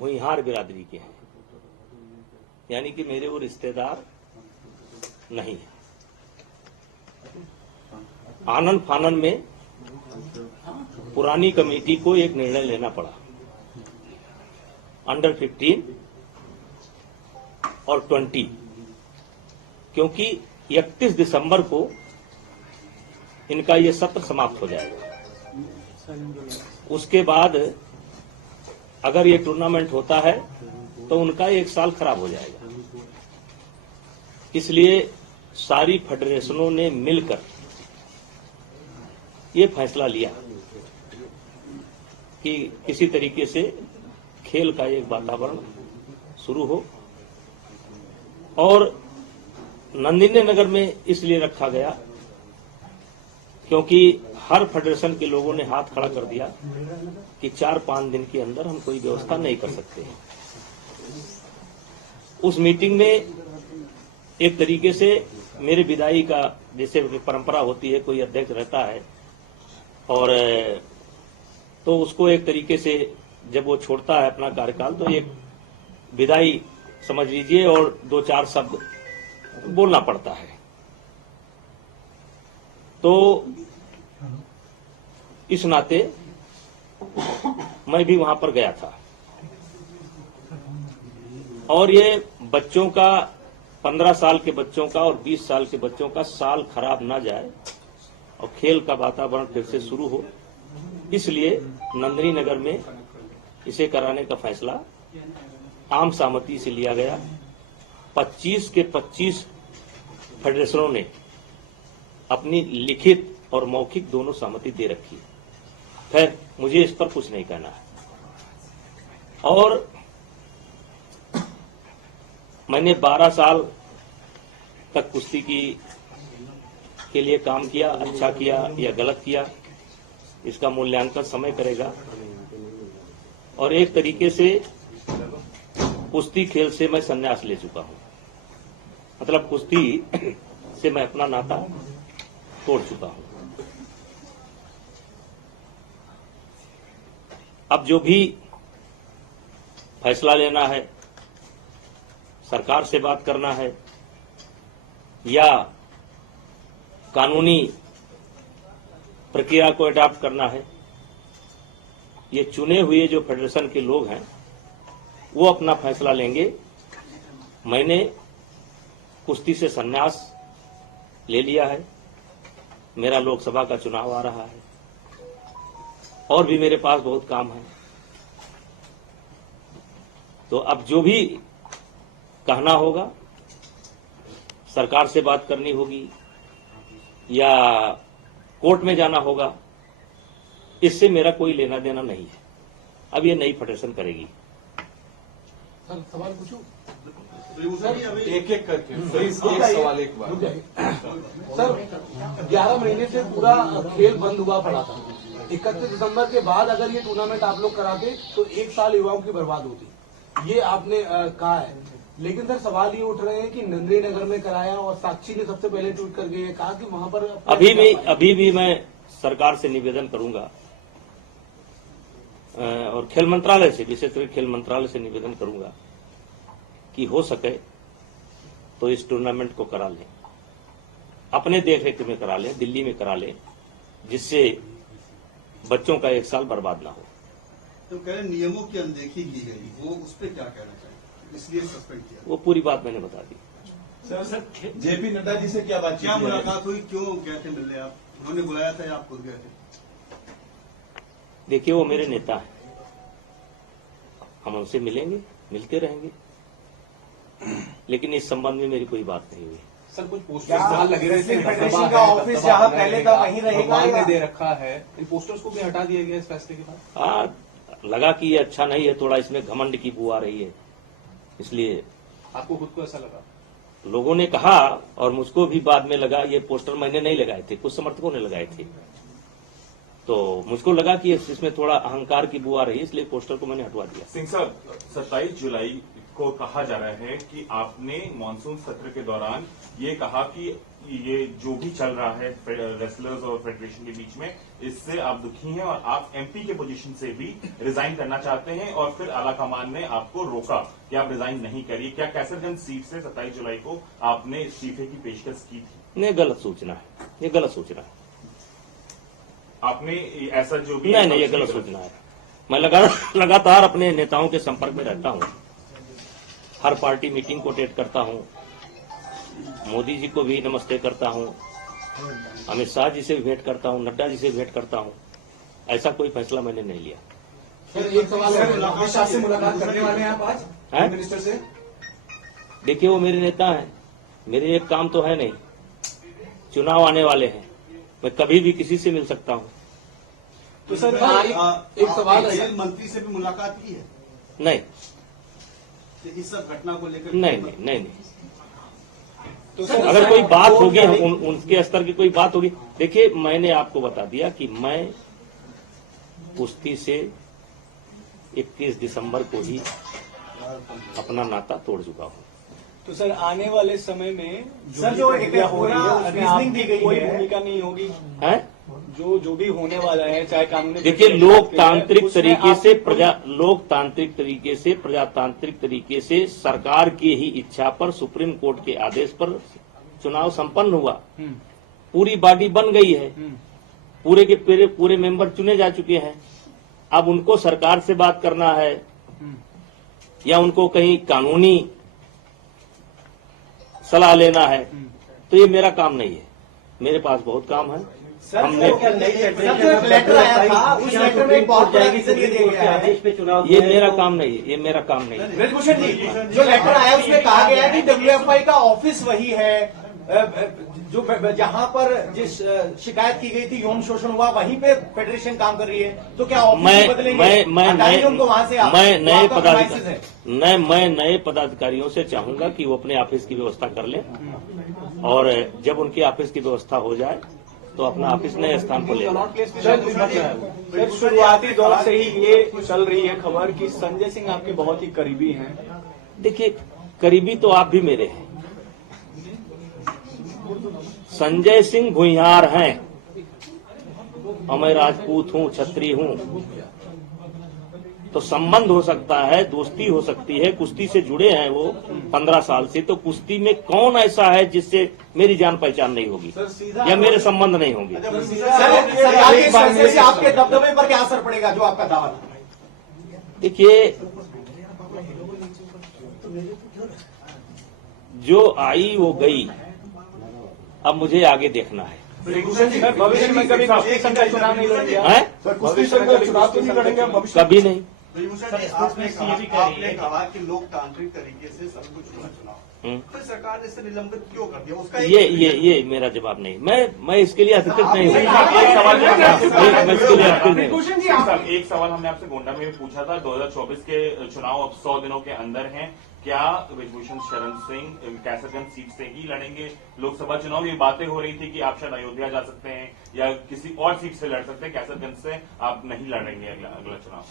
भुइहार बिरादरी के हैं, यानी कि मेरे वो रिश्तेदार नहीं है। आनन फानन में पुरानी कमेटी को एक निर्णय लेना पड़ा, अंडर 15 और 20, क्योंकि 31 दिसंबर को इनका ये सत्र समाप्त हो जाएगा। उसके बाद अगर ये टूर्नामेंट होता है तो उनका 1 साल खराब हो जाएगा। इसलिए सारी फेडरेशनों ने मिलकर ये फैसला लिया कि किसी तरीके से खेल का एक वातावरण शुरू हो, और नंदिनी नगर में इसलिए रखा गया क्योंकि हर फेडरेशन के लोगों ने हाथ खड़ा कर दिया कि 4-5 दिन के अंदर हम कोई व्यवस्था नहीं कर सकते हैं। उस मीटिंग में एक तरीके से मेरे विदाई का, जैसे परंपरा होती है, कोई अध्यक्ष रहता है और तो उसको एक तरीके से जब वो छोड़ता है अपना कार्यकाल तो एक विदाई समझ लीजिए और 2-4 शब्द बोलना पड़ता है। तो इस नाते मैं भी वहां पर गया था, और ये बच्चों का 15 साल के बच्चों का और 20 साल के बच्चों का साल खराब ना जाए और खेल का वातावरण फिर से शुरू हो, इसलिए नंदिनी नगर में इसे कराने का फैसला आम सहमति से लिया गया। 25 के 25 फेडरेशनों ने अपनी लिखित और मौखिक दोनों सहमति दे रखी है। खैर, मुझे इस पर कुछ नहीं कहना है। और मैंने 12 साल तक कुश्ती के लिए काम किया, अच्छा किया या गलत किया, इसका मूल्यांकन समय करेगा। और एक तरीके से कुश्ती खेल से मैं संन्यास ले चुका हूं, मतलब कुश्ती से मैं अपना नाता तोड़ चुका हूं। अब जो भी फैसला लेना है, सरकार से बात करना है या कानूनी प्रक्रिया को अडॉप्ट करना है, ये चुने हुए जो फेडरेशन के लोग हैं वो अपना फैसला लेंगे। मैंने कुश्ती से संन्यास ले लिया है, मेरा लोकसभा का चुनाव आ रहा है और भी मेरे पास बहुत काम है। तो अब जो भी कहना होगा, सरकार से बात करनी होगी या कोर्ट में जाना होगा, इससे मेरा कोई लेना देना नहीं है। अब ये नई फेडरेशन करेगी। सर, सवाल पूछूं? एक एक करके एक सवाल एक बार। सर, 11 महीने से पूरा खेल बंद हुआ पड़ा था। 31 दिसंबर के बाद अगर ये टूर्नामेंट आप लोग कराते तो 1 साल युवाओं की बर्बाद होती, ये आपने कहा है। लेकिन सर, सवाल ये उठ रहे हैं कि नंदिनी नगर में कराया और साक्षी ने सबसे पहले ट्वीट करके कहा कि वहां पर अभी भी मैं सरकार से निवेदन करूंगा और खेल मंत्रालय से, विशेष करके खेल मंत्रालय से निवेदन करूंगा कि हो सके तो इस टूर्नामेंट को करा लें, अपने देखरेख में करा लें, दिल्ली में करा लें, जिससे बच्चों का 1 साल बर्बाद ना हो। तो कह रहे नियमों की अनदेखी की गई, वो उस पर क्या कहना चाहिए, इसलिए सस्पेंड किया? वो पूरी बात मैंने बता दी। सर, जेपी नड्डा जी से क्या बातचीत, क्या मुलाकात हुई, क्यों गए थे मिलने आप? उन्होंने बुलाया था या आप खुद गए थे? देखिए, वो मेरे नेता हैं, हम उनसे मिलेंगे, मिलते रहेंगे, लेकिन इस संबंध में मेरी कोई बात नहीं हुई। सर, कुछ पोस्टर्स लगे रहे थे, फेडरेशन का ऑफिस जहां पहले था वहीं रहेगा या दे रखा है? इन पोस्टर्स को भी हटा दिया गया इस फैसले के बाद? हाँ, लगा कि ये अच्छा नहीं है, थोड़ा इसमें घमंड की बू आ रही है, इसलिए। आपको खुद को ऐसा लगा? लोगों ने कहा और मुझको भी बाद में लगा, ये पोस्टर मैंने नहीं लगाए थे, कुछ समर्थकों ने लगाए थे, तो मुझको लगा कि इसमें थोड़ा अहंकार की बू आ रही है, इसलिए पोस्टर को मैंने हटवा दिया। सिंह साहब, 27 जुलाई को कहा जा रहा है कि आपने मानसून सत्र के दौरान ये कहा कि ये जो भी चल रहा है रेसलर्स और फेडरेशन के बीच में, इससे आप दुखी हैं और आप एमपी के पोजीशन से भी रिजाइन करना चाहते हैं और फिर आलाकमान ने आपको रोका कि आप रिजाइन नहीं करिए। क्या कैसरगंज सीट से 27 जुलाई को आपने इस्तीफे की पेशकश की थी? नहीं, गलत सूचना है, ये गलत सूचना है। आपने ऐसा जो भी नहीं, ये गलत सूचना है। मैं लगातार अपने नेताओं के संपर्क में रहता हूं, हर पार्टी मीटिंग को अटेंड करता हूं, मोदी जी को भी नमस्ते करता हूं, अमित शाह जी से भी भेंट करता हूं, नड्डा जी से भेंट करता हूं। ऐसा कोई फैसला मैंने नहीं लिया। सर एक सवाल है, अमित शाह से मुलाकात करने वाले हैं आप आज हैं? मिनिस्टर से? देखिए, वो मेरे नेता हैं, मेरे एक काम तो है नहीं। चुनाव आने वाले हैं, मैं कभी भी किसी से मिल सकता हूं। तो सर एक सवाल है, जेल मंत्री से भी मुलाकात की है नहीं, तो इस सब घटना को लेकर? नहीं। तो अगर कोई बात होगी, उनके स्तर की कोई बात होगी। देखिए, मैंने आपको बता दिया कि मैं कुश्ती से 21 दिसंबर को ही अपना नाता तोड़ चुका हूं। तो सर आने वाले समय में सर, जो एक पूरा उसमें रीजनिंग दी गई कोई है, भूमिका नहीं होगी है? जो भी होने वाला है, चाहे कानूनी देखिए, लोकतांत्रिक उसमें तरीके से आप- प्रजातांत्रिक तरीके से सरकार की ही इच्छा पर, सुप्रीम कोर्ट के आदेश पर चुनाव संपन्न हुआ। पूरी बॉडी बन गई है, पूरे के पूरे मेंबर चुने जा चुके हैं। अब उनको सरकार से बात करना है या उनको कहीं कानूनी सलाह लेना है, तो ये मेरा काम नहीं है। मेरे पास बहुत काम है। हमने लेटर आया था, उस लेटर में बहुत बड़ा रीजन ये दिया गया है। ये मेरा काम नहीं है, ये मेरा काम नहीं है। ब्रजभूषण जी, जो लेटर आया उसमें कहा गया है कि डब्ल्यूएफआई का ऑफिस वही है जो जहां पर जिस शिकायत की गई थी, यौन शोषण हुआ, वहीं पे फेडरेशन काम कर रही है। तो क्या ऑफिस बदलेंगे? हटाएंगे उनको वहां से आप? मैं नए तो आपका crisis है। मैं नए पदाधिकारियों से चाहूंगा कि वो अपने ऑफिस की व्यवस्था कर लें, और जब उनके ऑफिस की व्यवस्था हो जाए तो अपना ऑफिस नए स्थान पर ले जाए। सर शुरुआती दौर से ही ये चल रही है खबर कि संजय सिंह आपके बहुत ही करीबी हैं। देखिए, करीबी तो आप भी मेरे हैं। संजय सिंह भुइयार हैं और मैं राजपूत हूं, छत्री हूं, तो संबंध हो सकता है, दोस्ती हो सकती है। कुश्ती से जुड़े हैं वो 15 साल से, तो कुश्ती में कौन ऐसा है जिससे मेरी जान पहचान नहीं होगी या मेरे संबंध नहीं होंगे? सरकार के फैसले से आपके दबदबे पर क्या असर पड़ेगा, जो आपका दावा था? देखिए, जो आई वो गई, अब मुझे आगे देखना है। सर भविष्य में कभी कुश्ती संघ का चुनाव नहीं लड़ेंगे आप? हैं? कुश्ती संघ का चुनाव तो नहीं लड़ेंगे आप भविष्य में? कभी नहीं। आपने कहा कि लोकतांत्रिक तरीके से सब कुछ हुआ चुनाव, फिर सरकार ने इसे निलंबित क्यों कर दिया? उसका ये मेरा जवाब नहीं। मैं इसके लिए अधिकृत नहीं हूँ। मैं इसके लिए अधिकृत नहीं हूँ। एक सवाल हमने आपसे गोंडा में भी पूछा था। 2024 के चुनाव अब 100 दिनों के अंदर हैं। क्या ब्रजभूषण शरण सिंह कैसरगंज सीट से ही लड़ेंगे लोकसभा चुनाव? ये बातें हो रही थी कि आप शायद अयोध्या जा सकते हैं या किसी और सीट से लड़ सकते हैं, कैसरगंज से आप नहीं लड़ेंगे अगला चुनाव।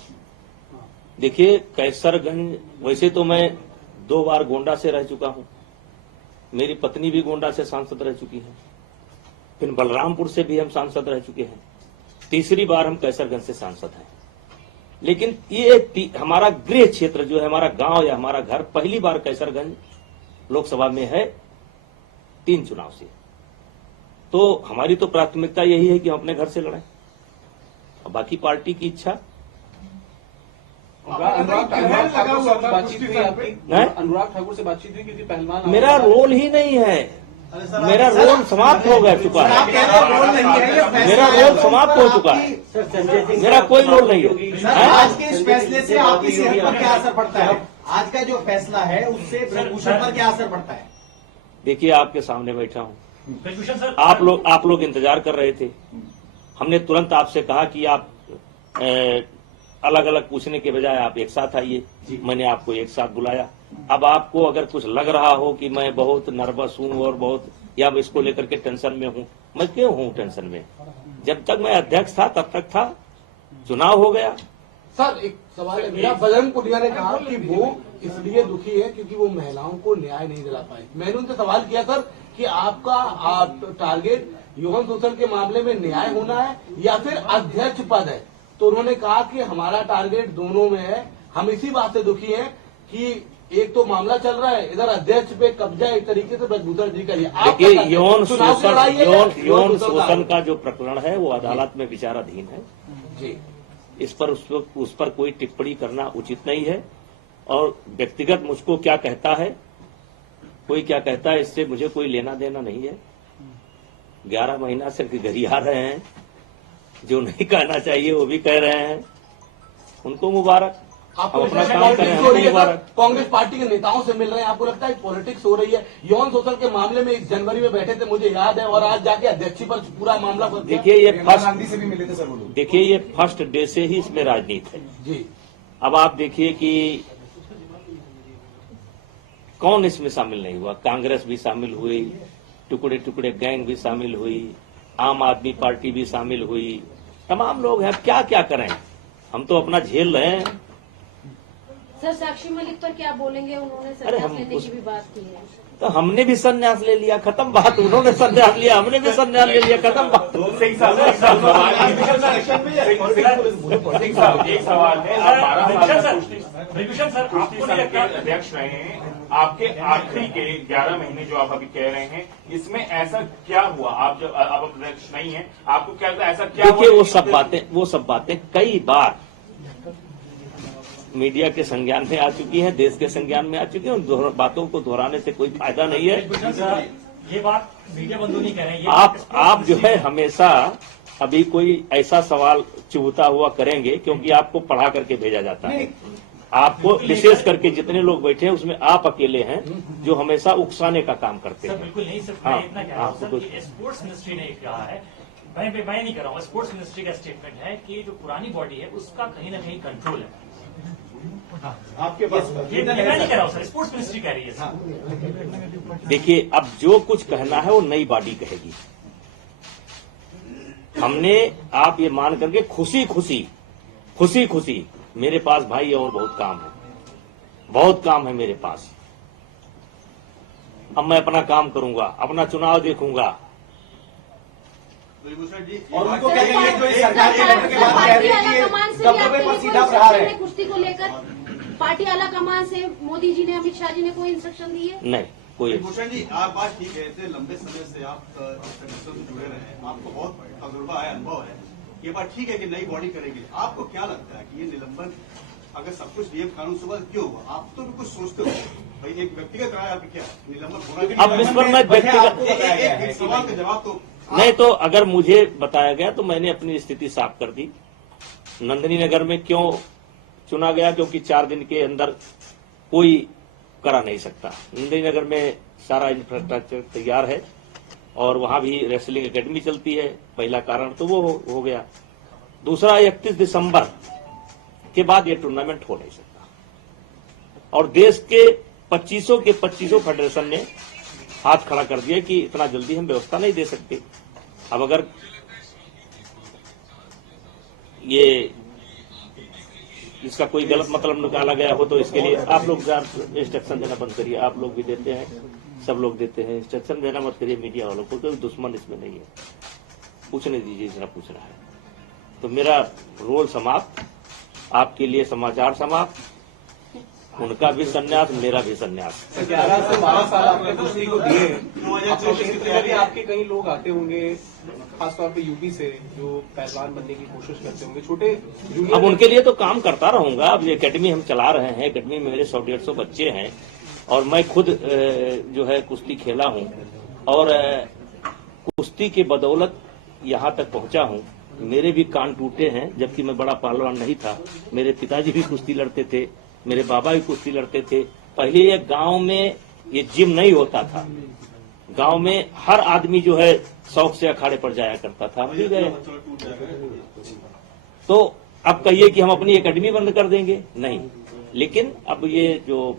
देखिए, कैसरगंज, वैसे तो मैं 2 बार गोंडा से रह चुका हूं, मेरी पत्नी भी गोंडा से सांसद रह चुकी है, फिर बलरामपुर से भी हम सांसद रह चुके हैं, तीसरी बार हम कैसरगंज से सांसद हैं। लेकिन ये हमारा गृह क्षेत्र जो है, हमारा गांव या हमारा घर, पहली बार कैसरगंज लोकसभा में है 3 चुनाव से। तो हमारी तो प्राथमिकता यही है कि हम अपने घर से लड़ें, और बाकी पार्टी की इच्छा। अनुराग ठाकुर से बातचीत हुई आपकी? हैं? अनुराग ठाकुर से बातचीत हुई, क्योंकि पहलवान मेरा रोल ही नहीं है, मेरा रोल समाप्त हो गया चुका आप है। कह रहे हैं रोल नहीं है, ये फैसला मेरा है। रोल समाप्त हो चुका है, मेरा कोई रोल नहीं है। सर, आज के इस फैसले से आपकी सेहत पर क्या असर पड़ता है? आज का जो फैसला है उससे ब्रजभूषण पर क्या असर पड़ता है? देखिए, आपके सामने बैठा हूं, आप लोग इंतजार कर रहे थे। हमने तुरंत आपसे कहा कि आप अलग अलग पूछने के बजाय आप एक साथ आइए। मैंने आपको एक साथ बुलाया। अब आपको अगर कुछ लग रहा हो कि मैं बहुत नर्वस हूं और बहुत, या मैं इसको लेकर के टेंशन में हूं, मैं क्यों हूं टेंशन में? जब तक मैं अध्यक्ष था तब तक था, चुनाव हो गया। सर एक सवाल है मेरा। बजरंग पुनिया ने कहा कि वो इसलिए दुखी है क्योंकि वो महिलाओं को न्याय नहीं दिला पाए। मैंने उनसे सवाल किया सर कि आपका टारगेट यौन शोषण के मामले में न्याय होना है या फिर अध्यक्ष पद है। तो उन्होंने कहा कि हमारा टारगेट दोनों में है। हम इसी बात से दुखी हैं कि एक तो मामला चल रहा है, इधर अध्यक्ष पे कब्जा एक तरीके से ब्रजभूषण जी का लिया। देखिए, यौन चुनाव की लड़ाई है, यौन शोषण का जो प्रकरण है वो अदालत में विचाराधीन है जी। इस पर उस पर कोई टिप्पणी करना उचित नहीं है। और व्यक्तिगत मुझको क्या कहता है, कोई क्या कहता है, इससे मुझे कोई लेना देना नहीं है। 11 महीना से गरिया रहे हैं, जो नहीं कहना चाहिए वो भी कह रहे हैं, उनको मुबारक। आपको अपना लगता है काम करें, पॉलिटिक्स हो रही है हमको सर? मुबारक। कांग्रेस पार्टी के नेताओं से मिल रहे हैं, आपको लगता है पॉलिटिक्स हो रही है? यौन शोषण के मामले में 1 जनवरी में बैठे थे, मुझे याद है, और आज जाके अध्यक्ष पर पूरा मामला फंस गया। देखिए, ये प्रियंका गांधी से भी मिले थे सर वो लोग। देखिए, ये फर्स्ट डे से ही इसमें राजनीति है। जी। अब आप देखिए कि कौन इसमें शामिल नहीं हुआ। कांग्रेस भी शामिल हुई, टुकड़े टुकड़े गैंग भी शामिल हुई, आम आदमी पार्टी भी शामिल हुई, तमाम लोग हैं। क्या क्या करें, हम तो अपना झेल रहे हैं। सर, साक्षी मलिक पर क्या बोलेंगे? उन्होंने अरे संन्यास हम लेने उस- की भी बात की है। तो हमने भी संन्यास ले लिया, खत्म बात। उन्होंने संन्यास लिया, हमने भी संन्यास ले लिया, खत्म बात। सिंह साहब, एक सवाल है। आप 12 साल कुश्ती संघ के अध्यक्ष रहे हैं, आपके आखिरी के 11 महीने जो आप अभी कह रहे हैं, इसमें ऐसा क्या हुआ? आप जब अब अध्यक्ष नहीं है, आपको क्या लगता है ऐसा क्या हुआ? देखिए, वो सब बातें कई बार मीडिया के संज्ञान में आ चुकी हैं, देश के संज्ञान में आ चुकी हैं। उन बातों को दोहराने से कोई फायदा नहीं है। ये बात मीडिया बंधु नहीं कह रहे हैं। आप जो है हमेशा अभी कोई ऐसा सवाल चुभता हुआ करेंगे, क्योंकि आपको पढ़ा करके भेजा जाता है। आपको विशेष करके जितने लोग बैठे हैं उसमें आप अकेले हैं जो हमेशा उकसाने का काम करते सर हैं। बिल्कुल नहीं, सिर्फ हाँ, मैं इतना कह रहा हूँ हाँ, सर कि स्पोर्ट्स मिनिस्ट्री ने कहा है, मैं नहीं कर रहा हूँ, स्पोर्ट्स मिनिस्ट्री का स्टेटमेंट है कि जो पुरानी बॉडी है उसका कहीं ना कहीं कंट्रोल है। आपके पास ये मैं नहीं कह रहा हूँ सर, स्पोर्ट्स मिनिस्ट्री कह रही है सर। देखिए, अब जो कुछ कहना है वो नई बॉडी कहेगी। हमने आप ये मान करके खुशी खुशी मेरे पास भाई और बहुत काम है मेरे पास। अब मैं अपना काम करूंगा, अपना चुनाव देखूंगा। ब्रजभूषण जी, और उनको क्या कहेंगे जो इस सरकार के गठन के बाद कह रहे हैं कि ये दबदबे पर सीधा प्रहार है। कुश्ती को लेकर पार्टी आला कमान से मोदी जी ने, अमित शाह जी ने कोई इंस्ट्रक्शन दी है? नहीं, कोई ब्रजभूषण जी, आप बात ठीक है, इतने लंबे समय से आप इस संगठन से जुड़े रहे हैं, आपको बहुत तजुर्बा है, अनुभव है। ये बात ठीक है कि नई बॉडी करेगी। आपको क्या लगता है कि ये निलंबन, अगर सब कुछ नियम कानून से क्यों हुआ? आप तो कुछ सोचते हो भाई, एक व्यक्तिगत राय आपकी क्या है? निलंबन होना अब इस पर मैं व्यक्तिगत एक सवाल का जवाब तो नहीं, तो अगर मुझे बताया गया तो मैंने अपनी स्थिति साफ कर दी। नंदिनी नगर में क्यों चुना गया? क्योंकि 4 दिन के अंदर कोई करा नहीं सकता। नंदिनी नगर में सारा इंफ्रास्ट्रक्चर तैयार है और वहां भी रेसलिंग एकेडमी चलती है। पहला कारण तो वो हो गया। दूसरा, 31 दिसंबर के बाद ये टूर्नामेंट हो नहीं सकता और देश के 25 फेडरेशन ने हाथ खड़ा कर दिया कि इतना जल्दी हम व्यवस्था नहीं दे सकते। अब अगर ये इसका कोई गलत मतलब निकाला गया हो तो इसके लिए आप लोग इंस्ट्रक्शन देना बंद करिए। आप लोग भी देते हैं, सब लोग देते हैं, इंस्ट्रक्शन देना मत करिए मीडिया वालों को। कोई दुश्मन इसमें नहीं है, पूछने दीजिए जितना पूछना है। तो मेरा रोल समाप्त, आपके लिए समाचार समाप्त। उनका भी संन्यास, मेरा भी संन्यास। 11 से 12 साल आपने कुश्ती को दिए। अभी आपके कई लोग आते होंगे, खासतौर पे यूपी से, जो पहलवान बनने की कोशिश करते होंगे, छोटे जूनियर। अब उनके लिए तो काम करता रहूंगा। अब ये एकेडमी हम चला रहे हैं, एकेडमी में मेरे 100-150 बच्चे हैं और मैं खुद जो है कुश्ती खेला हूं और कुश्ती के बदौलत यहां तक पहुंचा हूं। मेरे भी कान टूटे हैं, जबकि मैं बड़ा पहलवान नहीं था। मेरे पिताजी भी कुश्ती लड़ते थे, मेरे बाबा भी कुश्ती लड़ते थे। पहले ये गांव में ये जिम नहीं होता था, गांव में हर आदमी जो है शौक से अखाड़े पर जाया करता था। हम भी गए। तो अब कहिए कि हम अपनी एकेडमी बंद कर देंगे, नहीं। लेकिन अब ये जो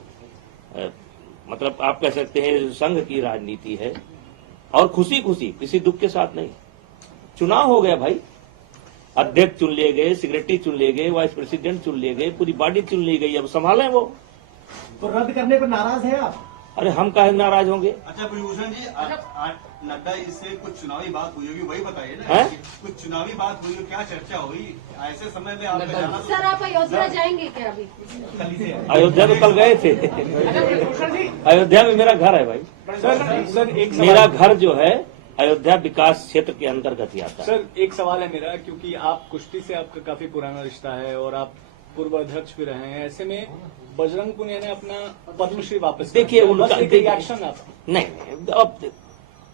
मतलब आप कह सकते हैं संघ की राजनीति है और खुशी किसी दुख के साथ नहीं। चुनाव हो गया भाई, अध्यक्ष चुन लिए गए, सेक्रेटरी चुन लिए गए, वाइस प्रेसिडेंट चुन लिए गए, पूरी बॉडी चुन ली गई। अब संभालें वो। तो रद्द करने पर नाराज हैं आप? अरे हम काहे नाराज होंगे? अच्छा ब्रिजभूषण जी, नड्डा इससे कुछ चुनावी बात हुई होगी, वही बताइए ना। हैं? कुछ चुनावी बात हुई हो, क्या चर्चा हुई ऐसे समय में आपका जाना तो- सर आप अयोध्या जाएंगे क्या अभी? अयोध्या में कल गए थे। अयोध्या में मेरा घर है भाई। सर एक मेरा घर जो है अयोध्या विकास क्षेत्र के अंतर्गत ही आता है। सर एक सवाल है मेरा, क्योंकि आप कुश्ती से आपका काफी पुराना रिश्ता है और आप पूर्व अध्यक्ष भी रहे हैं, ऐसे में बजरंग पुनिया ने अपना पद्मश्री वापस देखिए उनका रिएक्शन आप नहीं,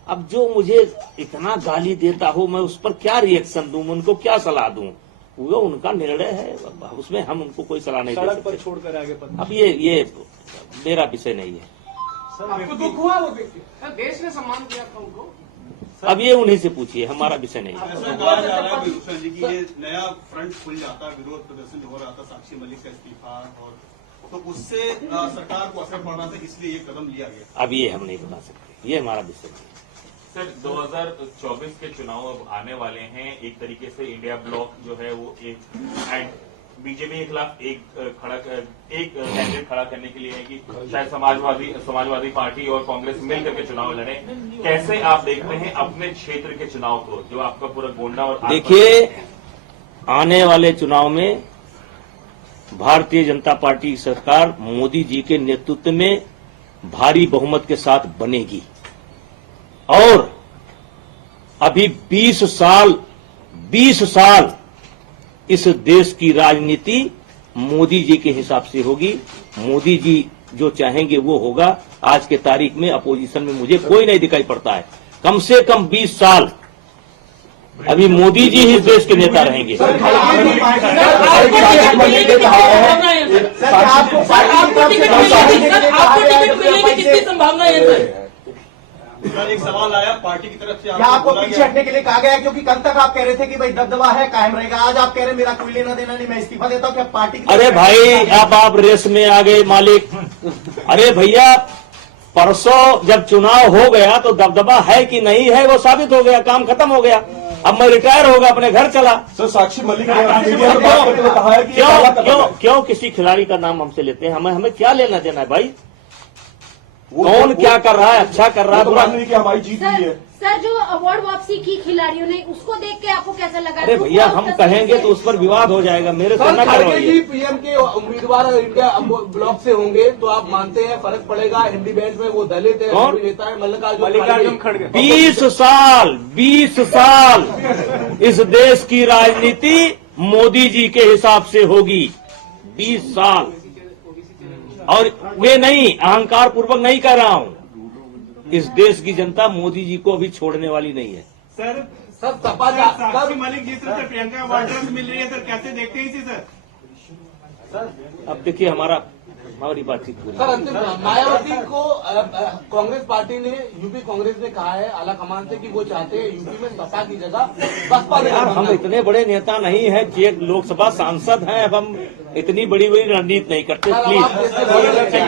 अब जो मुझे इतना गाली देता हो मैं उस पर क्या रिएक्शन दूं, उनको क्या सलाह दूं? वो उनका निर्णय है, उसमें हम उनको कोई सलाह नहीं दे सड़क पर सकते। छोड़कर आगे पद्मश्री। अब ये मेरा विषय नहीं है। आपको दुख हुआ वो देख के? देश ने सम्मान किया था उनको। अब ये उन्हीं से पूछिए, हमारा विषय नहीं है। ऐसा कहा जा रहा है ब्रिजभूषण जी कि ये नया फ्रंट खुल जाता, विरोध प्रदर्शन जो हो रहा था साक्षी मलिक का इस्तीफा, और तो उससे सरकार को असर पड़ना था, इसलिए ये कदम लिया गया। अब ये हम नहीं बता सकते, ये हमारा विषय नहीं है। सर 2024 के चुनाव अब आने वाले हैं। एक तरीके से इंडिया ब्लॉक जो है वो एक बीजेपी के खिलाफ एक कैंडिडेट खड़ा करने के लिए है कि शायद समाजवादी पार्टी और कांग्रेस मिलकर के चुनाव लड़े। कैसे आप देखते हैं अपने क्षेत्र के चुनाव को, जो आपका पूरा गोंडा और देखिए आने वाले चुनाव में भारतीय जनता पार्टी की सरकार मोदी जी के नेतृत्व में भारी बहुमत के साथ बनेगी और अभी 20 साल इस देश की राजनीति मोदी जी के हिसाब से होगी। मोदी जी जो चाहेंगे वो होगा। आज के तारीख में अपोजिशन में मुझे कोई नहीं दिखाई पड़ता है। कम से कम 20 साल अभी मोदी जी ही इस देश के नेता रहेंगे। कितनी संभावना है? सर एक सवाल आया पार्टी की तरफ से, क्या आपको पीछे हटने के लिए कहा गया है? क्योंकि कल तक आप कह रहे थे कि भाई दबदबा है, कायम रहेगा। आज आप कह रहे हैं मेरा कोई लेना देना नहीं, मैं इस्तीफा देता हूं। क्या पार्टी की अरे भाई अब आप रेस में आ गए मालिक। अरे भैया परसों जब चुनाव हो गया तो दबदबा है कि नहीं है वो साबित हो गया, काम खत्म हो गया। अब मैं रिटायर होगा, अपने घर चला। सर साक्षी मलिक ने मीडिया में बात करके कहा है कि क्यों किसी खिलाड़ी का नाम हमसे लेते हैं? हमें क्या लेना देना है भाई? कौन क्या कर रहा है, अच्छा कर रहा है, बुरा नहीं कि हमारी जीत हुई है। सर जो अवार्ड वापसी की खिलाड़ियों ने, उसको देख के आपको कैसा लगा? अरे भैया हम कहेंगे तो उस पर विवाद हो जाएगा, मेरे से न खड़गे जी करवाइए। पीएम के उम्मीदवार इंडिया ब्लॉक से होंगे तो आप मानते हैं फर्क पड़ेगा? हिंदी बेंच में वो दलित है, कौन? नेता है मल्लिकार्जुन खड़गे। 20 साल इस देश की राजनीति मोदी जी के हिसाब से होगी। 20 साल। और वे नहीं, अहंकार पूर्वक नहीं कह रहा हूं। इस देश की जनता मोदी जी को अभी छोड़ने वाली नहीं है। सर सपा साक्षी मलिक जी से प्रियंका वाड्रा से मिल रही है सर, कैसे देखते हैं इसे सर? अब देखिए हमारी बातचीत पूरी। सर अंतिम मायावती को कांग्रेस पार्टी ने, यूपी कांग्रेस ने कहा है आला कमान से कि वो चाहते हैं यूपी में सपा की जगह बसपा। यार हम इतने बड़े नेता नहीं है कि एक लोकसभा सांसद हैं, अब हम इतनी बड़ी रणनीति नहीं करते। प्लीज।